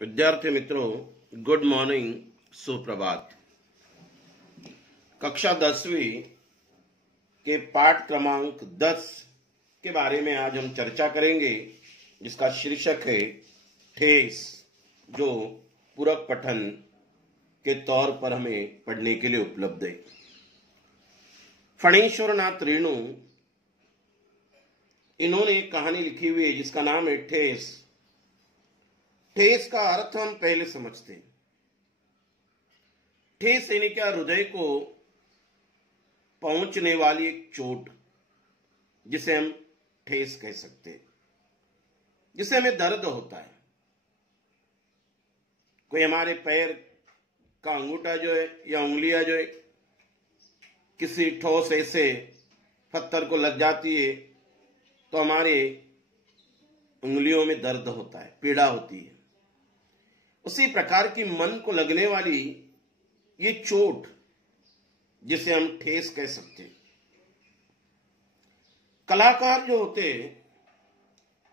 विद्यार्थी मित्रों, good morning, सुप्रभात। कक्षा 10वीं के पाठ क्रमांक 10 के बारे में आज हम चर्चा करेंगे, जिसका शीर्षक है ठेस, जो पूरक पठन के तौर पर हमें पढ़ने के लिए उपलब्ध है। फणीश्वरनाथ रेणु, इन्होंने एक कहानी लिखी हुई है जिसका नाम है ठेस। ठेस का अर्थ हम पहले समझते हैं। ठेस यानी क्या? हृदय को पहुंचने वाली एक चोट, जिसे हम ठेस कह सकते हैं, जिससे हमें दर्द होता है। कोई हमारे पैर का अंगूठा जो है या उंगलियां जो है किसी ठोस ऐसे पत्थर को लग जाती है तो हमारे उंगलियों में दर्द होता है, पीड़ा होती है। उसी प्रकार की मन को लगने वाली ये चोट, जिसे हम ठेस कह सकते हैं। कलाकार जो होते हैं,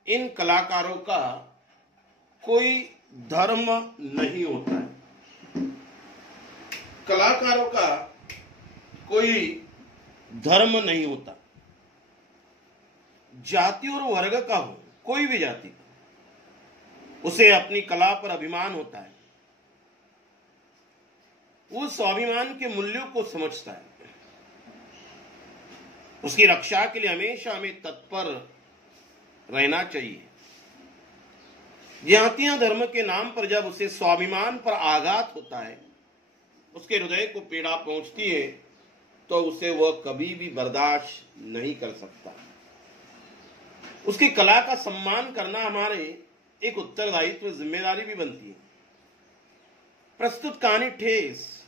इन कलाकारों का कोई धर्म नहीं होता है। कलाकारों का कोई धर्म नहीं होता, जाति और वर्ग का हो, कोई भी जाति का, उसे अपनी कला पर अभिमान होता है। वो स्वाभिमान के मूल्यों को समझता है। उसकी रक्षा के लिए हमेशा हमें तत्पर रहना चाहिए। जातियां धर्म के नाम पर जब उसे स्वाभिमान पर आघात होता है, उसके हृदय को पीड़ा पहुंचती है, तो उसे वह कभी भी बर्दाश्त नहीं कर सकता। उसकी कला का सम्मान करना हमारे एक उत्तरदायित्व, जिम्मेदारी भी बनती है। प्रस्तुत कहानी ठेस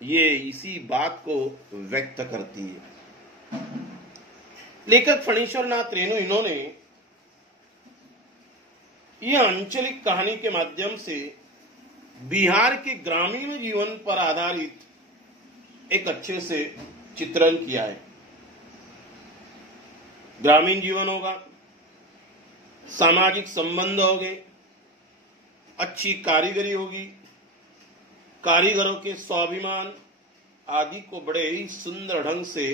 ये इसी बात को व्यक्त करती है। लेखक फणीश्वरनाथ रेणु, इन्होंने यह आंचलिक कहानी के माध्यम से बिहार के ग्रामीण जीवन पर आधारित एक अच्छे से चित्रण किया है। ग्रामीण जीवन होगा, सामाजिक संबंध होंगे, अच्छी कारीगरी होगी, कारीगरों के स्वाभिमान आदि को बड़े ही सुंदर ढंग से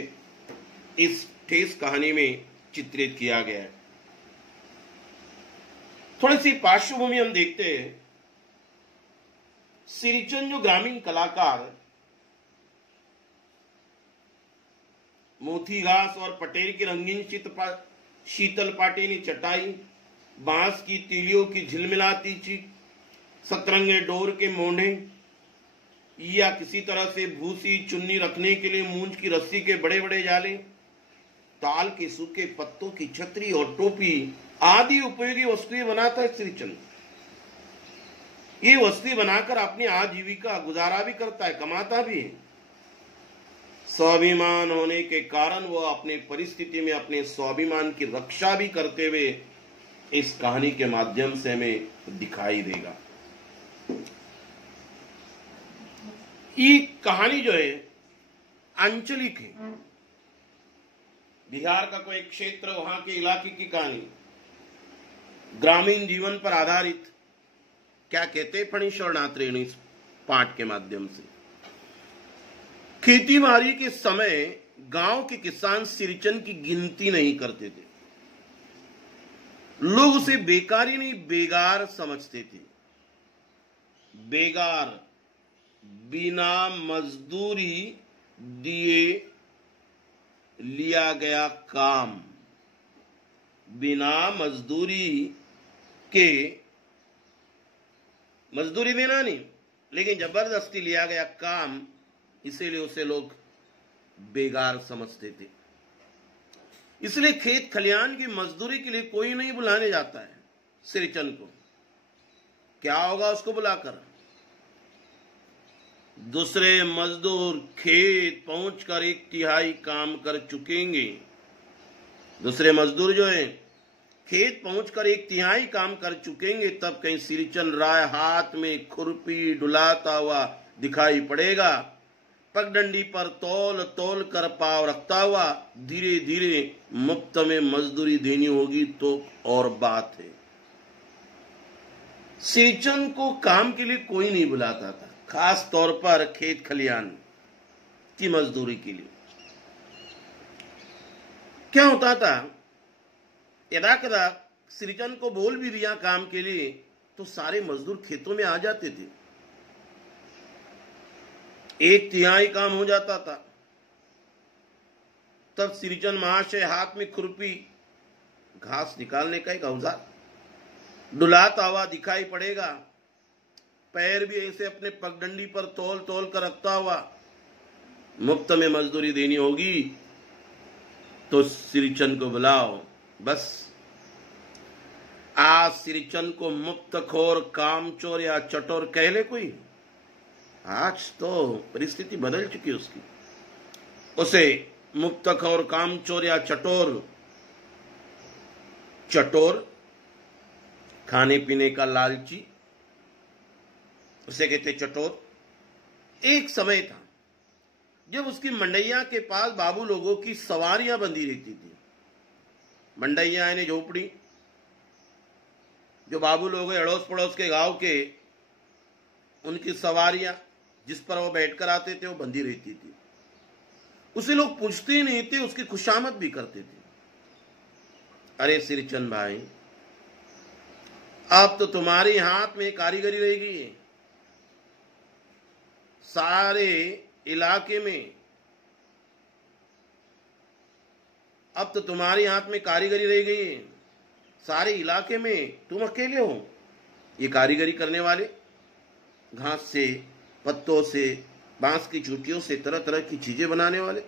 इस ठेस कहानी में चित्रित किया गया है। थोड़ी सी पार्श्वभूमि हम देखते हैं। सिरिचंद जो ग्रामीण कलाकार, मोती घास और पटेल की रंगीन शीतल पाटीनी चटाई, बांस की तीलियों की झिलमिलाती चीख, सतरंगे डोर के मोंढे, या किसी तरह से भूसी चुन्नी रखने के लिए मूंज की रस्सी के बड़े बड़े जाले, ताल के सूखे पत्तों की छतरी और टोपी आदि उपयोगी वस्तुएं बनाता है श्रीचंद। ये वस्तुएं बनाकर अपनी आजीविका गुजारा भी करता है, कमाता भी है। स्वाभिमान होने के कारण वह अपने परिस्थिति में अपने स्वाभिमान की रक्षा भी करते हुए इस कहानी के माध्यम से हमें दिखाई देगा। ये कहानी जो है आंचलिक है। बिहार का कोई क्षेत्र, वहां के इलाके की कहानी, ग्रामीण जीवन पर आधारित। क्या कहते हैं फणीश्वरनाथ रेणु इस पाठ के माध्यम से? खेती बाड़ी के समय गांव के किसान सिरचन की गिनती नहीं करते थे। लोग उसे बेकारी नहीं, बेगार समझते थे। बेगार, बिना मजदूरी दिए लिया गया काम, बिना मजदूरी के, मजदूरी देना नहीं लेकिन जबरदस्ती लिया गया काम, इसीलिए उसे लोग बेगार समझते थे। इसलिए खेत खलियान की मजदूरी के लिए कोई नहीं बुलाने जाता है सिरचन को। क्या होगा उसको बुलाकर? दूसरे मजदूर खेत पहुंचकर 1/3 काम कर चुकेंगे। दूसरे मजदूर जो है खेत पहुंचकर 1/3 काम कर चुकेंगे, तब कहीं सिरचन राय हाथ में खुरपी डुलाता हुआ दिखाई पड़ेगा। पगडंडी पर तौल तौल कर पाव रखता हुआ धीरे धीरे मुफ्त में मजदूरी देनी होगी तो और बात है। सिरचन को काम के लिए कोई नहीं बुलाता था, खास तौर पर खेत खलियान की मजदूरी के लिए। क्या होता था, यदा कदा सिरचन को बोल भी दिया काम के लिए तो सारे मजदूर खेतों में आ जाते थे। 1/3 काम हो जाता था। तब सिरचन महाशय हाथ में खुरपी, घास निकालने का एक औजार, डुलाता हुआ दिखाई पड़ेगा, पैर भी ऐसे अपने पगडंडी पर तोल तोल कर रखता हुआ। मुफ्त में मजदूरी देनी होगी तो सिरचन को बुलाओ। बस आज सिरचन को मुफ्तखोर, कामचोर या चटोर कह ले कोई, आज तो परिस्थिति बदल चुकी है उसकी। उसे मुफ्तखोर, कामचोर या चटोर, खाने पीने का लालची, उसे कहते चटोर। एक समय था जब उसकी मंडैया के पास बाबू लोगों की सवारियां बंधी रहती थी। मंडैया यानी झोपड़ी, जो बाबू लोग अड़ोस पड़ोस के गांव के, उनकी सवारियां जिस पर वो बैठकर आते थे वो बंधी रहती थी। उसे लोग पूछते ही नहीं थे, उसकी खुशामद भी करते थे। अरे सिरचन भाई, अब तो तुम्हारे हाथ में कारीगरी रह गई है। सारे इलाके में अब तो तुम्हारे हाथ में कारीगरी रह गई है। सारे इलाके में तुम अकेले हो ये कारीगरी करने वाले। घास से, पत्तों से, बांस की चूटियों से तरह तरह की चीजें बनाने वाले।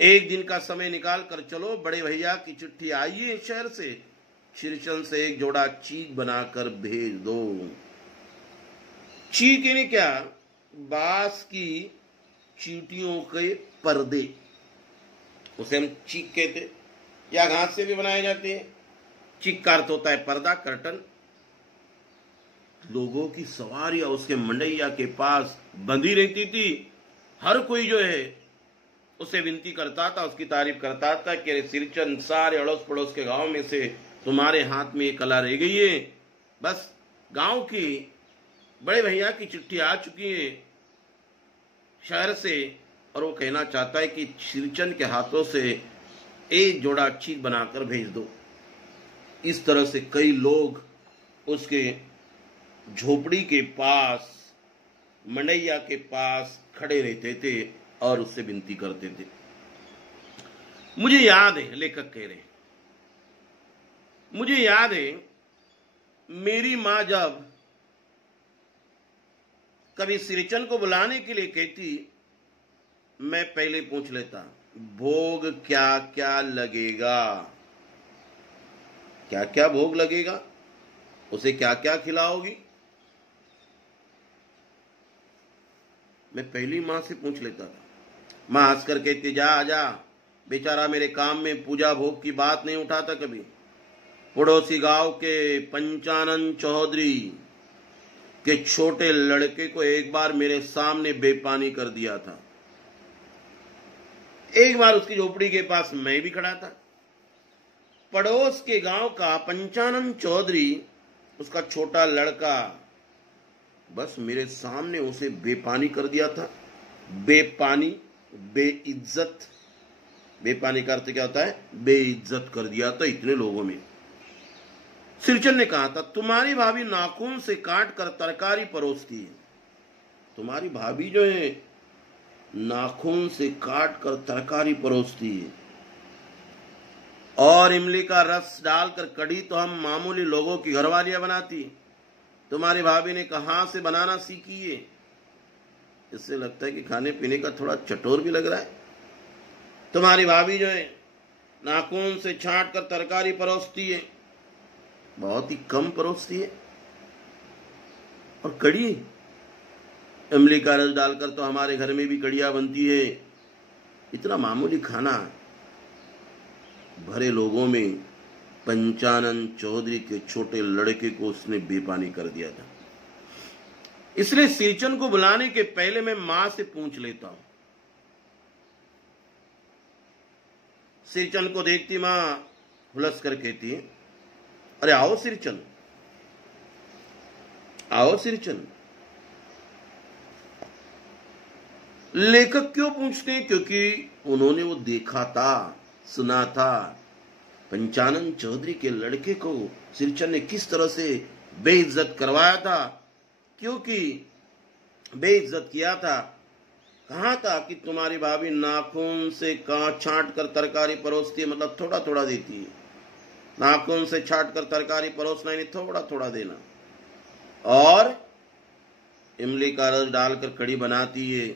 एक दिन का समय निकाल कर चलो, बड़े भैया की चिट्ठी आई है शहर से, सिरचन से एक जोड़ा चीक बनाकर भेज दो। चीक यानी क्या? बांस की चींटियों के पर्दे, उसे हम चीक कहते, या घास से भी बनाए जाते हैं। चीक का अर्थ होता है पर्दा, कर्टन। लोगों की सवारियां उसके मंडैया के पास बंधी रहती थी। हर कोई जो है उसे विनती करता था, उसकी तारीफ करता था कि अरे सिरचन, सारे अड़ोस पड़ोस के गांव में से तुम्हारे हाथ में एक कला रह गई है। बस गांव की बड़े भैया की चिट्ठी आ चुकी है शहर से, और वो कहना चाहता है कि सिरचन के हाथों से एक जोड़ा चीक बनाकर भेज दो। इस तरह से कई लोग उसके झोपड़ी के पास, मंडैया के पास खड़े रहते थे और उससे विनती करते थे। मुझे याद है, लेखक कह रहे हैं, मुझे याद है मेरी मां जब कभी सिरचन को बुलाने के लिए कहती, मैं पहले पूछ लेता भोग क्या क्या लगेगा, क्या क्या भोग लगेगा, उसे क्या क्या खिलाओगी। मैं पहली मां से पूछ लेता था। मां हंसकर कहती, जा आजा, बेचारा मेरे काम में पूजा भोग की बात नहीं उठाता कभी। पड़ोसी गांव के पंचानन चौधरी के छोटे लड़के को एक बार मेरे सामने बेपानी कर दिया था। एक बार उसकी झोपड़ी के पास मैं भी खड़ा था। पड़ोस के गांव का पंचानन चौधरी, उसका छोटा लड़का, बस मेरे सामने उसे बेपानी कर दिया था। बेपानी, बेइज्जत। बेपानी का अर्थ क्या होता है? बेइज्जत कर दिया था इतने लोगों में। सिरचन ने कहा था, तुम्हारी भाभी नाखून से काट कर तरकारी परोसती है। तुम्हारी भाभी जो है नाखून से काट कर तरकारी परोसती है, और इमली का रस डालकर कढ़ी तो हम मामूली लोगों की घरवालियां बनाती। तुम्हारी भाभी ने कहां से बनाना सीखी है? इससे लगता है कि खाने पीने का थोड़ा चटोर भी लग रहा है। तुम्हारी भाभी जो है नाखून से छांट कर तरकारी परोसती है, बहुत ही कम परोसती है। और कढ़ी, इमली का रस डालकर तो हमारे घर में भी कढ़िया बनती है। इतना मामूली खाना भरे लोगों में पंचानन चौधरी के छोटे लड़के को उसने बेपानी कर दिया था। इसलिए सिरचन को बुलाने के पहले मैं मां से पूछ लेता हूं। सिरचन को देखती मां हुलस कर कहती है, अरे आओ सिरचन। आओ सिरचन। लेखक क्यों पूछते हैं? क्योंकि उन्होंने वो देखा था, सुना था, पंचानन चौधरी के लड़के को सिरचन ने किस तरह से बेइज्जत करवाया था। क्योंकि बेइज्जत किया था, कहा था कि तुम्हारी भाभी नाखून से छांट कर तरकारी परोसती है, मतलब थोड़ा थोड़ा देती है। नाखून से छांट कर तरकारी परोसना यानी थोड़ा थोड़ा देना, और इमली का रस डालकर कड़ी बनाती है।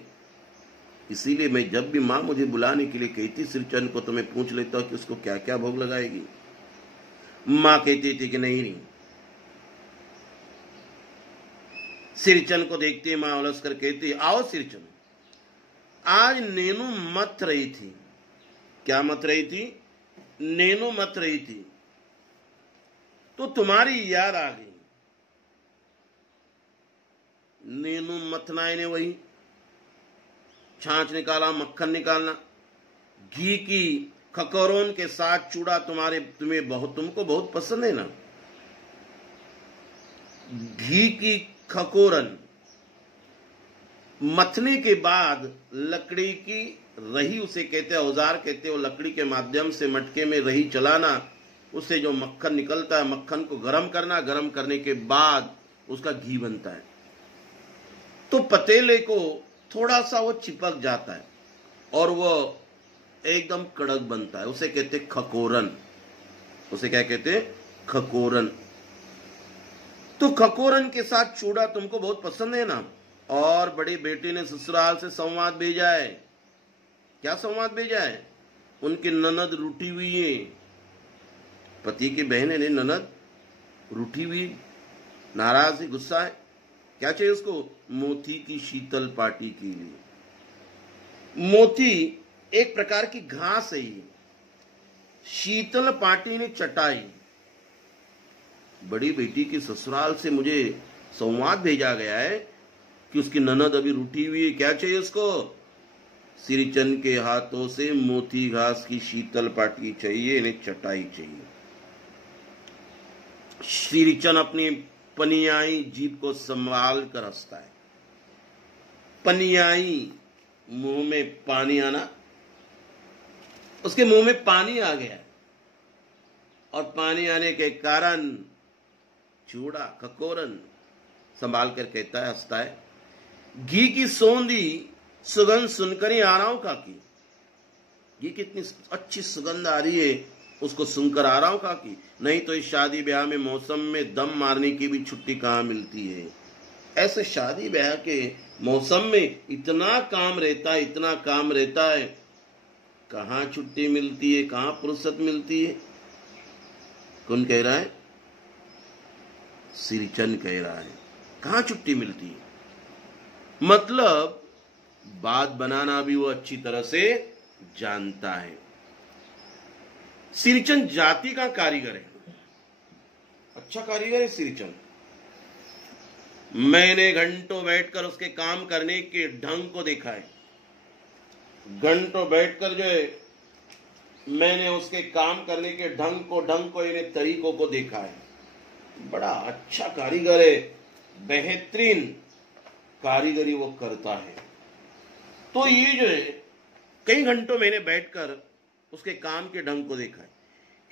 इसीलिए मैं जब भी मां मुझे बुलाने के लिए कहती सिरचन को, तो मैं पूछ लेता कि उसको क्या क्या भोग लगाएगी। मां कहती थी कि नहीं। सिरचन को देखती मां उलझ कर कहती, आओ सिरचन, आज नैनू मत रही थी। क्या मत रही थी? नैनू मत रही थी, तो तुम्हारी याद आ गई। नैनू मथना ने वही छाछ निकाला, मक्खन निकालना, घी की खकोरों के साथ चूड़ा तुमको बहुत पसंद है ना। घी की खकोरन मथने के बाद लकड़ी की रही, उसे कहते हैं औजार कहते हैं, वो लकड़ी के माध्यम से मटके में रही चलाना, उससे जो मक्खन निकलता है, मक्खन को गर्म करना, गर्म करने के बाद उसका घी बनता है। तो पतीले को थोड़ा सा वो चिपक जाता है और वो एकदम कड़क बनता है, उसे कहते खकोरन। उसे क्या कहते? खकोरन। तो खकोरन के साथ चूड़ा तुमको बहुत पसंद है ना। और बड़ी बेटी ने ससुराल से संवाद भेजा है। क्या संवाद भेजा है? उनकी ननद रूठी हुई है। पति की बहन ने ननद रूठी हुई, नाराज है, गुस्सा है। क्या चाहिए उसको? मोती की शीतल पाटी के लिए। मोती एक प्रकार की घास है ये। शीतल पाटी ने चटाई। बड़ी बेटी की ससुराल से मुझे संवाद भेजा गया है कि उसकी ननद अभी रूठी हुई है। क्या चाहिए उसको? सिरचन के हाथों से मोती घास की शीतल पाटी चाहिए, इन्हें चटाई चाहिए। सिरचन अपनी पनियाई जीभ को संभाल कर हंसता है। पनियाई, मुंह में पानी आना। उसके मुंह में पानी आ गया और पानी आने के कारण चूड़ा खकोरन संभाल कर कहता है, हंसता है, घी की सौंधी सुगंध सुनकर ही आ रहा हूं काकी। घी कितनी अच्छी सुगंध आ रही है, उसको सुनकर आ रहा हूं काकी। नहीं तो इस शादी ब्याह में मौसम में दम मारने की भी छुट्टी कहां मिलती है। ऐसे शादी ब्याह के मौसम में इतना काम रहता है, इतना काम रहता है, कहां छुट्टी मिलती है, कहां फुर्सत मिलती है। कौन कह रहा है? सिरचन कह रहा है, कहां छुट्टी मिलती है। मतलब बात बनाना भी वो अच्छी तरह से जानता है। सिरचन जाति का कारीगर है, अच्छा कारीगर है सिरचन। मैंने घंटों बैठकर उसके काम करने के ढंग को देखा है। घंटों बैठकर जो है मैंने उसके काम करने के ढंग को इन्हें तरीकों को देखा है। बड़ा अच्छा कारीगर है, बेहतरीन कारीगरी वो करता है। तो ये जो है कई घंटों मैंने बैठकर उसके काम के ढंग को देखा है।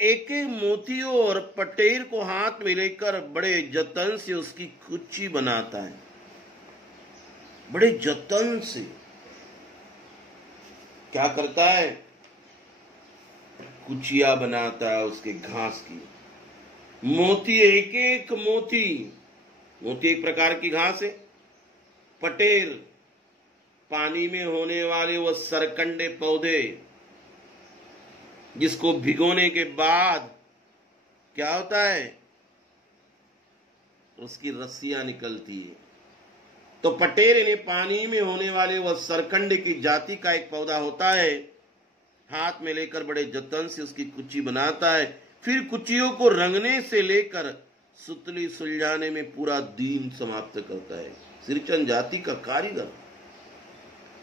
एक एक मोतियों और पटेर को हाथ में लेकर बड़े जतन से उसकी कुच्ची बनाता है। बड़े जतन से क्या करता है? कुचिया बनाता है उसके घास की। मोती, एक एक मोती एक प्रकार की घास है। पटेर, पानी में होने वाले वो सरकंडे पौधे जिसको भिगोने के बाद क्या होता है? उसकी रस्सियां निकलती है। तो पटेर इन्हें पानी में होने वाले वह सरकंडे की जाति का एक पौधा होता है, हाथ में लेकर बड़े जतन से उसकी कुच्ची बनाता है। फिर कुच्चियों को रंगने से लेकर सुतली सुलझाने में पूरा दिन समाप्त करता है। सिरचन जाति का कारीगर,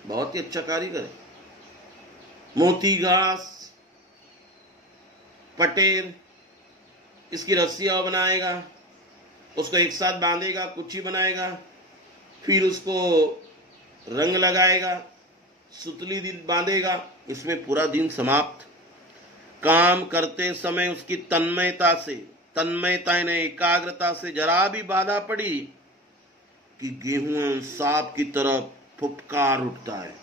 बहुत ही अच्छा कारीगर है। मोती घास, पटेर, इसकी रस्सियां बनाएगा, उसको एक साथ बांधेगा, कुच्ची बनाएगा, फिर उसको रंग लगाएगा, सुतली दिन बांधेगा, इसमें पूरा दिन समाप्त। काम करते समय उसकी तन्मयता ने एकाग्रता से जरा भी बाधा पड़ी कि गेहूं सांप की तरह फुफकार उठता है।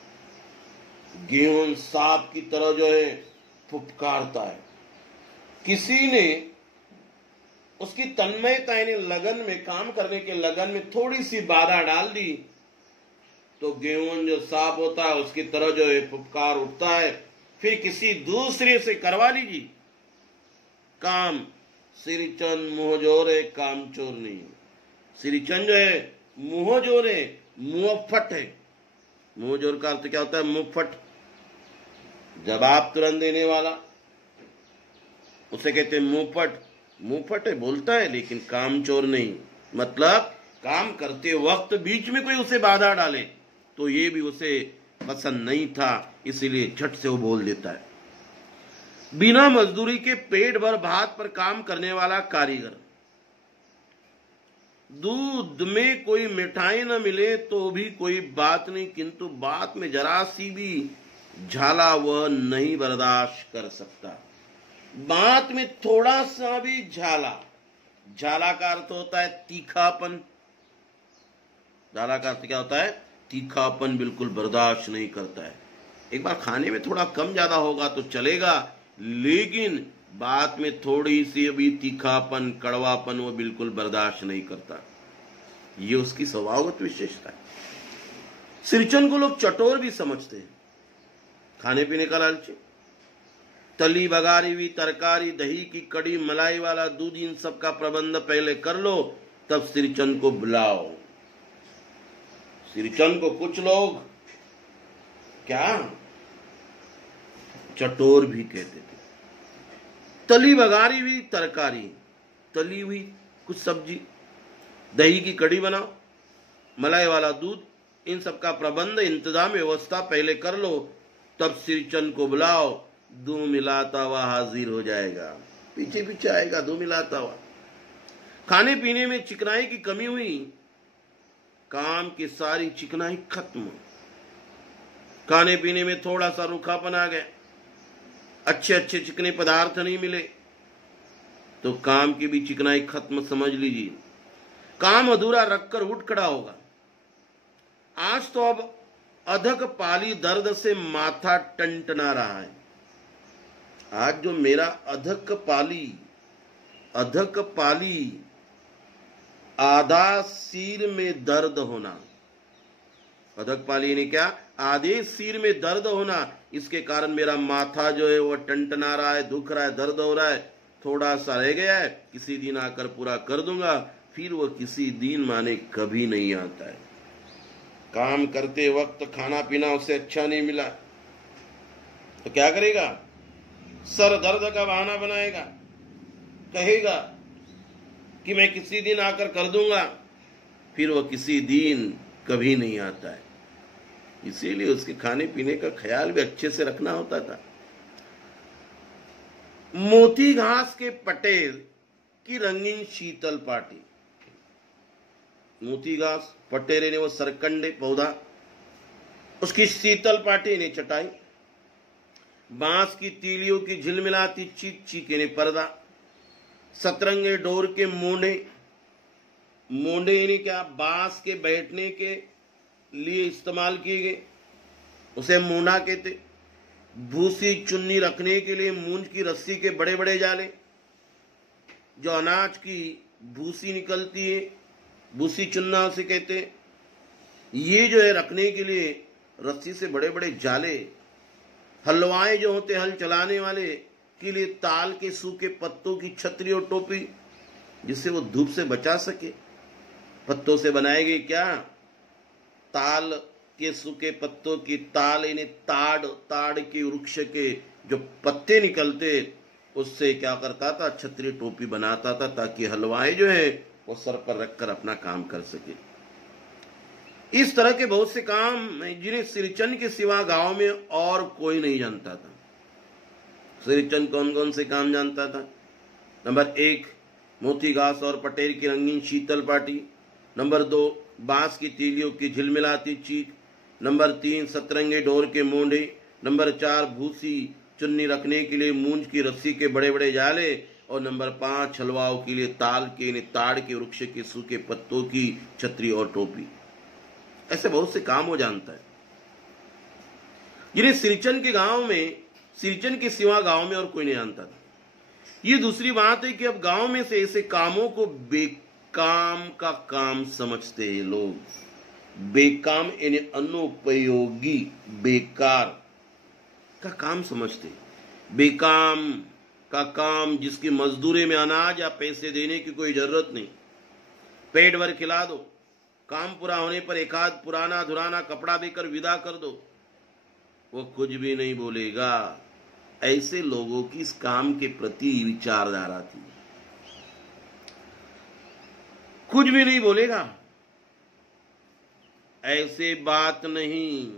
गेहूं सांप की तरह जो है फुफकारता है। किसी ने उसकी तन्मयता ने लगन में, काम करने के लगन में थोड़ी सी बाधा डाल दी तो गेहूं जो सांप होता है उसकी तरह जो है फुफकार उठता है। फिर किसी दूसरे से करवा लीजिए काम। श्रीचंद मुंहजोरे काम चोर नहीं। श्रीचंद जो है मुंहजोर है, मुंहफट है। मुंहजोर का अर्थ क्या होता है? मुंहफट। जवाब तुरंत देने वाला, उसे कहते हैं मुंहफट। मुंहफट है, बोलता है लेकिन कामचोर नहीं। मतलब काम करते वक्त बीच में कोई उसे बाधा डाले तो ये भी उसे पसंद नहीं था, इसीलिए झट से वो बोल देता है। बिना मजदूरी के पेट भर भात पर काम करने वाला कारीगर। दूध में कोई मिठाई न मिले तो भी कोई बात नहीं, किंतु बात में जरा सी भी झाला वह नहीं बर्दाश्त कर सकता। बात में थोड़ा सा भी झाला, झाला का अर्थ होता है तीखापन। झाला का अर्थ क्या होता है? तीखापन बिल्कुल बर्दाश्त नहीं करता है। एक बार खाने में थोड़ा कम ज्यादा होगा तो चलेगा, लेकिन बात में थोड़ी सी भी तीखापन, कड़वापन वो बिल्कुल बर्दाश्त नहीं करता। ये उसकी स्वभावगत विशेषता है। श्रीचंद को लोग चटोर भी समझते हैं, खाने पीने का लालची। तली बघारी हुई तरकारी, दही की कड़ी, मलाई वाला दूध, इन सब का प्रबंध पहले कर लो, तब श्रीचंद को बुलाओ। श्रीचंद को कुछ लोग क्या चटोर भी कहते थे। तली बघारी हुई तरकारी, तली हुई कुछ सब्जी, दही की कड़ी बनाओ, मलाई वाला दूध, इन सब का प्रबंध, इंतजाम, व्यवस्था पहले कर लो, तब श्रीचंद को बुलाओ। दूध मिलाता हुआ हाजिर हो जाएगा, पीछे पीछे आएगा दूध मिलाता हुआ। खाने पीने में चिकनाई की कमी हुई, काम की सारी चिकनाई खत्म। खाने पीने में थोड़ा सा रूखापन आ गया, अच्छे अच्छे चिकने पदार्थ नहीं मिले तो काम की भी चिकनाई खत्म, समझ लीजिए। काम अधूरा रखकर उठ खड़ा होगा। आज तो अब अधक पाली दर्द से माथा टंटना रहा है। आज जो मेरा अधक पाली आधा सिर में दर्द होना, अधक पाली ने क्या, आधे सिर में दर्द होना, इसके कारण मेरा माथा जो है वो टंटना रहा है, दुख रहा है, दर्द हो रहा है। थोड़ा सा रह गया है, किसी दिन आकर पूरा कर दूंगा। फिर वो किसी दिन माने कभी नहीं आता है। काम करते वक्त खाना पीना उसे अच्छा नहीं मिला तो क्या करेगा? सर दर्द का बहाना बनाएगा, कहेगा कि मैं किसी दिन आकर कर दूंगा, फिर वो किसी दिन कभी नहीं आता है। इसीलिए उसके खाने पीने का ख्याल भी अच्छे से रखना होता था। मोती घास के पटेल की रंगीन शीतल पाटी। मोती घास, पटेरे ने वो सरकंडे पौधा, उसकी शीतल पाटी ने चटाई, बांस की तीलियों की झिलमिलाती चीक चीके ने पर्दा, सतरंगे डोर के मोंडे, मोंडे ने क्या, बांस के बैठने के लिए इस्तेमाल किए गए, उसे मोंडा कहते। भूसी चुन्नी रखने के लिए मूंज की रस्सी के बड़े बड़े जाले, जो अनाज की भूसी निकलती है, भूसी चुन्ना उसे कहते। ये जो है रखने के लिए रस्सी से बड़े बड़े जाले। हलवाए जो होते हल चलाने वाले के लिए ताल के सूखे पत्तों की छतरी और टोपी, जिससे वो धूप से बचा सके। पत्तों से बनाए गए क्या, ताल के सूखे पत्तों की, ताल यानी ताड़ के वृक्ष के जो पत्ते निकलते, उससे क्या करता था, छतरी टोपी बनाता था, ताकि हलवाए जो है वो सर पर रखकर अपना काम कर सके। इस तरह के बहुत से काम जिन्हें श्रीचंद के सिवा गांव में और कोई नहीं जानता था। श्रीचंद कौन कौन से काम जानता था? नंबर 1, मोती घास और पटेल की रंगीन शीतल पाटी। नंबर 2, बांस की तीलियों की झिलमिलाती चीख। नंबर 3, सतरंगे डोर के मोंढे। नंबर 4, भूसी चुन्नी रखने के लिए मूंज की रस्सी के बड़े बड़े जाले। और नंबर 5, हलवाओं के लिए ताल के ताड़ के वृक्ष के सूखे पत्तों की छतरी और टोपी। ऐसे बहुत से काम हो जानता है जिन्हें सिरचन के गांव में, सिरचन के सिवा गांव में और कोई नहीं जानता था। ये दूसरी बात है कि अब गांव में से ऐसे कामों को बेकाम का काम समझते हैं लोग। बेकाम यानी अनुपयोगी, बेकार का काम समझते। बेकाम का काम जिसकी मजदूरी में अनाज या पैसे देने की कोई जरूरत नहीं, पेट भर खिला दो, काम पूरा होने पर एक आध पुराना धुराना कपड़ा देकर विदा कर दो, वो कुछ भी नहीं बोलेगा। ऐसे लोगों की इस काम के प्रति विचारधारा थी। कुछ भी नहीं बोलेगा, ऐसे बात नहीं।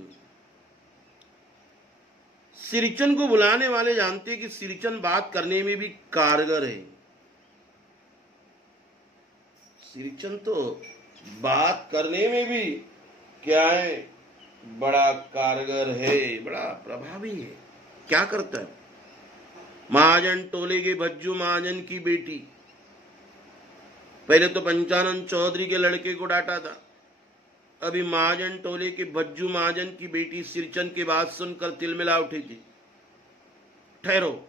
सिरचन को बुलाने वाले जानते कि सिरचन बात करने में भी कारगर है। सिरचन तो बात करने में भी क्या है, बड़ा कारगर है, बड़ा प्रभावी है। क्या करता है? महाजन टोले के भज्जू महाजन की बेटी, पहले तो पंचानन चौधरी के लड़के को डांटा था, अभी महाजन टोले के भज्जू महाजन की बेटी सिरचन की बात सुनकर तिलमिला उठी थी। ठहरो,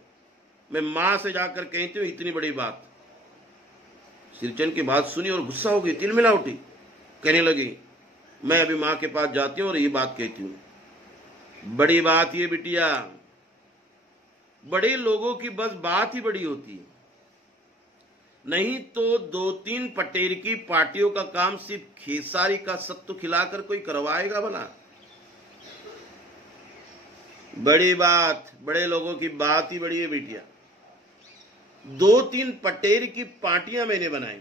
मैं मां से जाकर कहती हूं इतनी बड़ी बात। सिरचन की बात सुनी और गुस्सा हो गई, तिलमिला उठी, कहने लगी मैं अभी मां के पास जाती हूं और ये बात कहती हूं। बड़ी बात ये बिटिया, बड़े लोगों की बस बात ही बड़ी होती है, नहीं तो 2-3 पटेल की पार्टियों का काम सिर्फ खेसारी का सत्तू खिलाकर कोई करवाएगा भला? बड़ी बात, बड़े लोगों की बात ही बड़ी है बिटिया। 2-3 पटेल की पार्टियां मैंने बनाई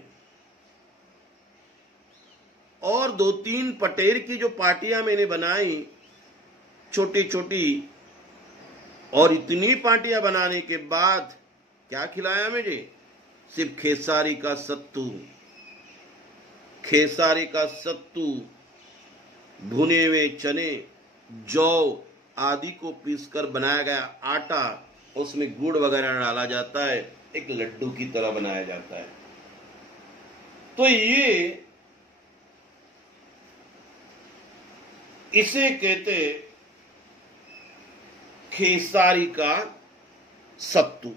और 2-3 पटेल की जो पार्टियां मैंने बनाई छोटी छोटी, और इतनी पार्टियां बनाने के बाद क्या खिलाया मुझे? सिर्फ खेसारी का सत्तू, खेसारी का सत्तू, भुने हुए चने, जौ आदि को पीसकर बनाया गया आटा, उसमें गुड़ वगैरह डाला जाता है, एक लड्डू की तरह बनाया जाता है। तो ये इसे कहते खेसारी का सत्तू।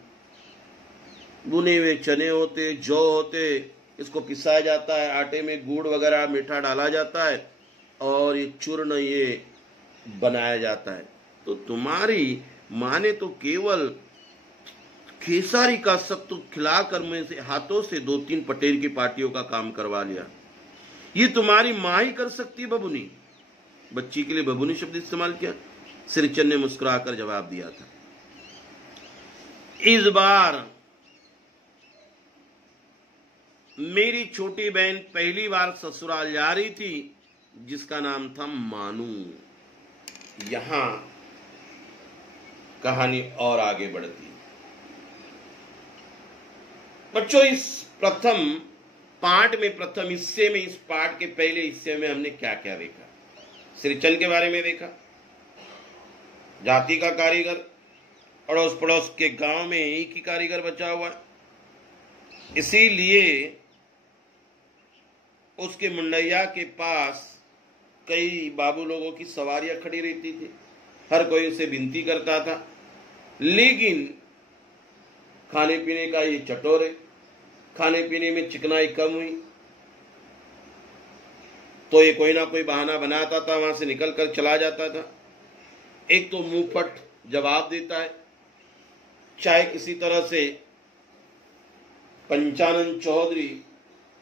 भुने हुए चने होते, जौ होते, इसको पिसाया जाता है, आटे में गुड़ वगैरह मीठा डाला जाता है और ये चूर्ण ये बनाया जाता है। तो तुम्हारी मां ने तो केवल खेसारी का सत्तू खिलाकर में से हाथों से 2-3 पटेल की पार्टियों का काम करवा लिया। ये तुम्हारी मां ही कर सकती बबुनी। बच्ची के लिए बबुनी शब्द इस्तेमाल किया। सिरचन ने मुस्कुराकर जवाब दिया था, इस बार मेरी छोटी बहन पहली बार ससुराल जा रही थी, जिसका नाम था मानू। यहां कहानी और आगे बढ़ती। बच्चों, इस प्रथम पाठ में, प्रथम हिस्से में, इस पाठ के पहले हिस्से में हमने क्या क्या देखा? सिरचन के बारे में देखा, जाति का कारीगर, अड़ोस पड़ोस के गांव में एक ही कारीगर बचा हुआ है, इसीलिए उसके मुंडैया के पास कई बाबू लोगों की सवारियां खड़ी रहती थी, हर कोई उसे विनती करता था, लेकिन खाने पीने का ये चटोरे, खाने पीने में चिकनाई कम हुई तो ये कोई ना कोई बहाना बनाता था, वहां से निकल कर चला जाता था। एक तो मुंहफट जवाब देता है, चाहे किसी तरह से पंचानन चौधरी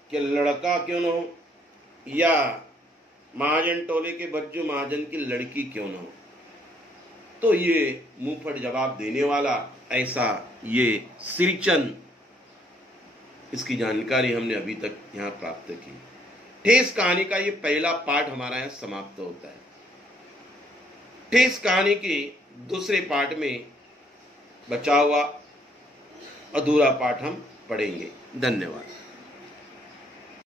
के लड़का क्यों न हो या महाजन टोले के भज्जू महाजन की लड़की क्यों न हो, तो ये मुंहफट जवाब देने वाला ऐसा ये सिरचन, इसकी जानकारी हमने अभी तक यहां प्राप्त की। ठेस कहानी का ये पहला पाठ हमारा यहां समाप्त होता है। ठेस कहानी के दूसरे पाठ में बचा हुआ अधूरा पाठ हम पढ़ेंगे। धन्यवाद।